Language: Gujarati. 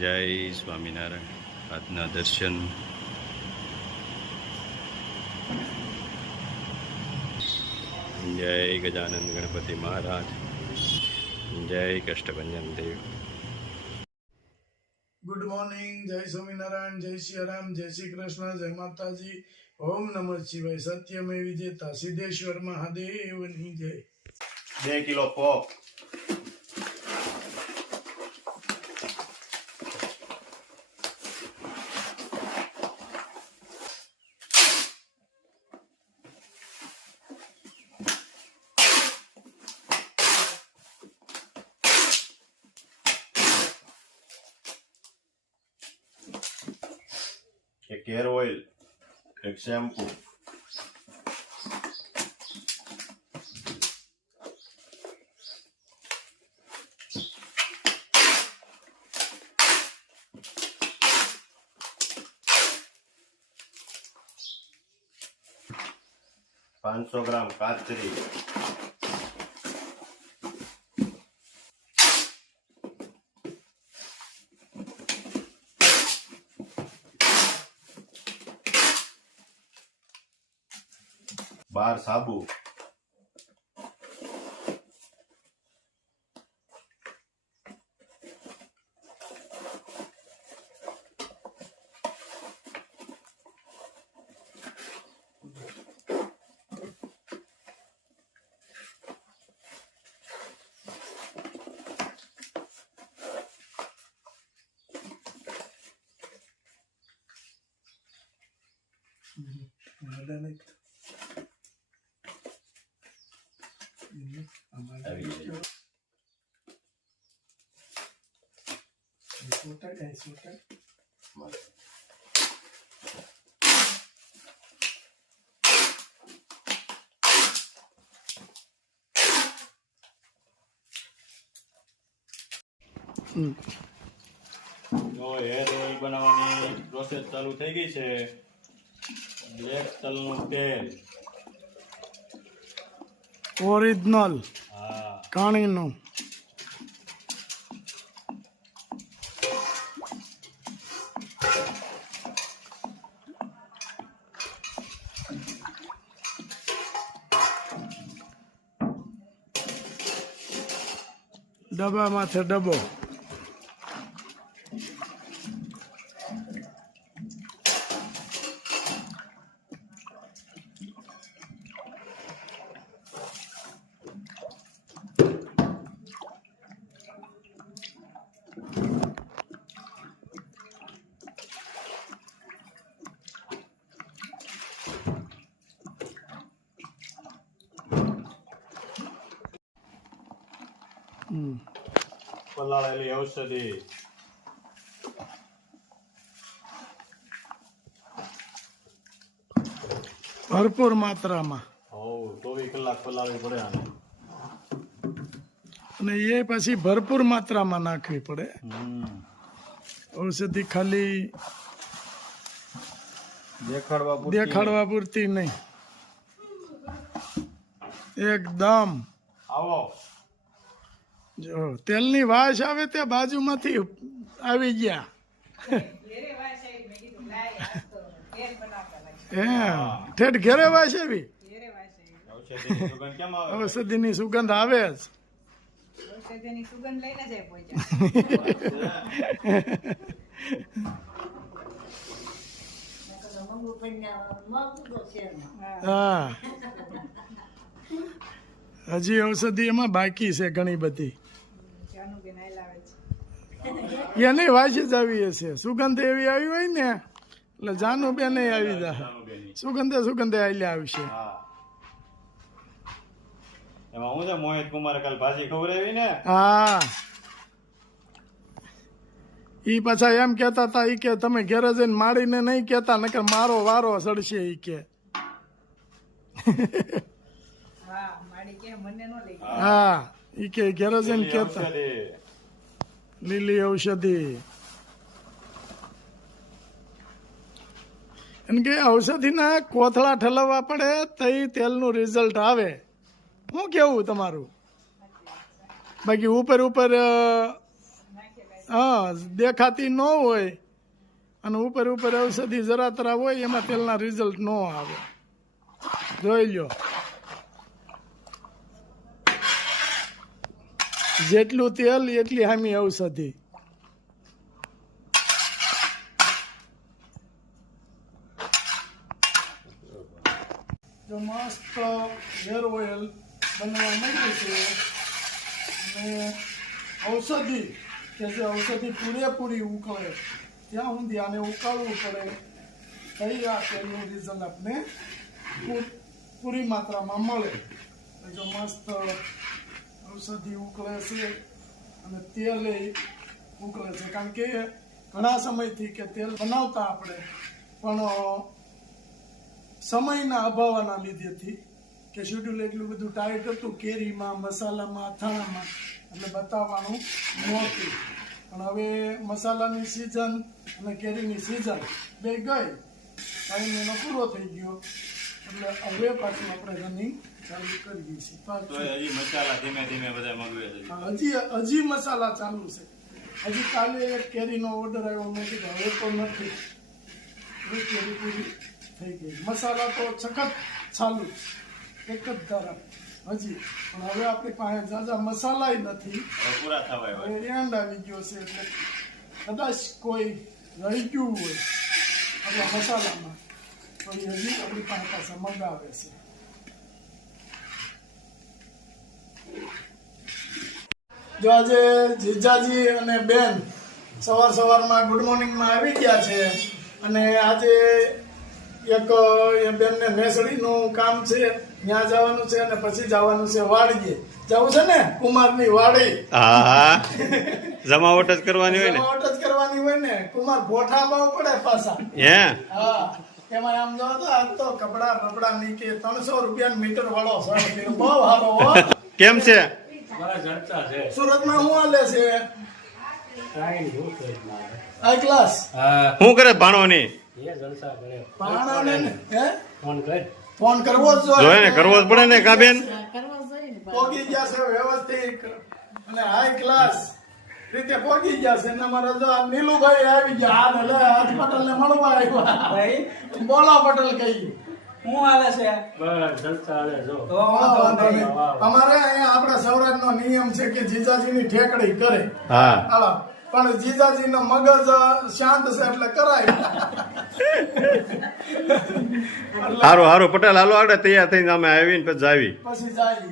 જય સ્વામિનારાયણ. આજના દર્શન જય ગજાનંદ ગણપતિ મહારાજ, જય કષ્ટભંજન દેવ. ગુડ મોર્નિંગ, જય સ્વામિનારાયણ, જય શ્રી રામ, જય શ્રી કૃષ્ણ, જય માતાજી. ઓમ નમઃ શિવાય. સત્યમેવ વિજેતા સિદ્ધેશ્વર મહાદેવની જય. 2 કિલો પોક. एक हेयर ऑयल, एक शैम्पू, ₹500 काचरी, बार साबु, જો હેર ઓઇલ બનાવવાની પ્રોસેસ ચાલુ થઈ ગઈ છે. બ્લેક તલનું તેલ ઓરિજિનલ કાણીનું. ડબ્બા માથે ડબ્બો. પલાળેલી ઔષધિ, ભરપૂર માત્રામાં. 24 કલાક પલાળવી પડે આને. અને એ પછી ભરપૂર માત્રામાં નાખવી પડે. ઔષધિ ખાલી દેખાડવા પૂરતી નહીં, એકદમ. આવો જો તેલની વાસ આવે ત્યાં બાજુમાંથી આવી ગયા. ઠેઠ ઘેરે વાસ આવી. ઔષધિની સુગંધ આવે જ. હા, હજી ઔષધિ એમાં બાકી છે ઘણી બધી. એની વાસી જ આવી હશે. સુગંધ એવી આવી હોય ને એટલે જાનુ બેન આવી જાય. સુગંધે આલ્યા આવશે. એમાં હું છે મોહિત કુમારે કાલ ભાજી ખવડાવી ને. હા, ઈ પાછા એમ કેતા હતા ઈ કે તમે ઘેરે જઈને માડીને નહીં કેતા નકર મારો વારો સડશે ઈ કે. હા, ઈ કે ઘેરે જઈને કેતા. લીલી ઔષધિ. એમ કે ઔષધિના કોથળા ઠલવવા પડે તઈ તેલનું રિઝલ્ટ આવે. શું કેવું તમારું? બાકી ઉપર હા દેખાતી ન હોય અને ઉપર ઉપર ઔષધિ જરા તરા હોય એમાં તેલના રિઝલ્ટ ન આવે. જોઈ લ્યો, જેટલું તેલ એટલી હામી ઔષધિ. જો મસ્ત હેર ઓઇલ બનવા માંડ્યું છે અને ઔષધિ કે જે ઔષધિ પૂરેપૂરી ઉકળે ત્યાં સુધી આને ઉકાળવું પડે. કઈ આ તેલનું રિઝલ્ટ આપને પૂરી માત્રામાં મળે. જો મસ્ત ઔષધિ ઉકળે છે અને તેલ ઉકળે છે, કારણ કે ઘણા સમયથી કે તેલ બનાવતા આપણે પણ સમયના અભાવના લીધેથી કે શેડ્યુલ એટલું બધું ટાઈટ હતું કેરીમાં, મસાલામાં, અથાણામાં, એટલે બતાવવાનું નહોતું. પણ હવે મસાલાની સિઝન અને કેરીની સિઝન બે ગઈ, ટાઈમ એનો પૂરો થઈ ગયો એટલે હવે પાછું આપણે રનિંગ ચાલુ કરીએ છીએ. તો હજી મસાલા ધીમે ધીમે બધા મગવે છે. હજી મસાલા ચાલુ છે. હજી કાલે એક કેરીનો ઓર્ડર આવ્યો, મેં કીધું હવે તો નથી, હવે કેરી પૂરી થઈ ગઈ. મસાલા તો સખત ચાલુ એક જ ધારા હજી, પણ હવે આપણી પાસે જાજા મસાલાય નથી, હવે પૂરા થવા આવ્યા. હવે એન્ડ આવી ગયો છે. એટલે કદાચ કોઈ રહી ગયું હોય આપણા મસાલામાં તો એ હજી આપણી પાસે મંગાવે છે. જો આજે જીજાજી અને બેન સવારમાં ગુડ મોર્નિંગમાં આવી ગયા છે અને આજે એક એ બેનને મેસડીનું કામ છે, ત્યાં જવાનું છે અને પછી જવાનું છે વાડીએ. જવું છે ને કુમારની વાડી. હા જમાવટ જ કરવાની હોય ને. જમાવટ જ કરવાની હોય ને. કુમાર ભોઠા બહુ પડે પાછા. હે હા, એમાં આમ જો તો આજ તો કપડા બપડા નીચે 300 રૂપિયા મીટર વાળો શર્ટ બહુ સારો હો. કેમ છે? સુરતમાં શું હાલે છે? High class. શું કરે ભાણવાની? ભાણાને હે ફોન કરવો જ જોઈએ ને, કરવો જ પડે ને કા બેન? પોગી ગયા છે વ્યવસ્થિત અને હાઈ ક્લાસ રીતે પોગી ગયા છે. અમારા જો આ નીલુભાઈ આવી ગયા. હાલ હાજ પટેલ ને મળવા આવ્યા. બોલા પટેલ કહી હું હાલે છે અમારે અહીંયા આપણા સૌરાષ્ટ્રનો નિયમ છે કે જીજાજીની ઠેકડી કરે. હા હાલો, પણ જીજાજીનો મગજ શાંત છે એટલે કરાય. હારું હારું પટેલ હાલો આગળ તૈયાર થઈને અમે આવીને પછી જાવી. પછી જાય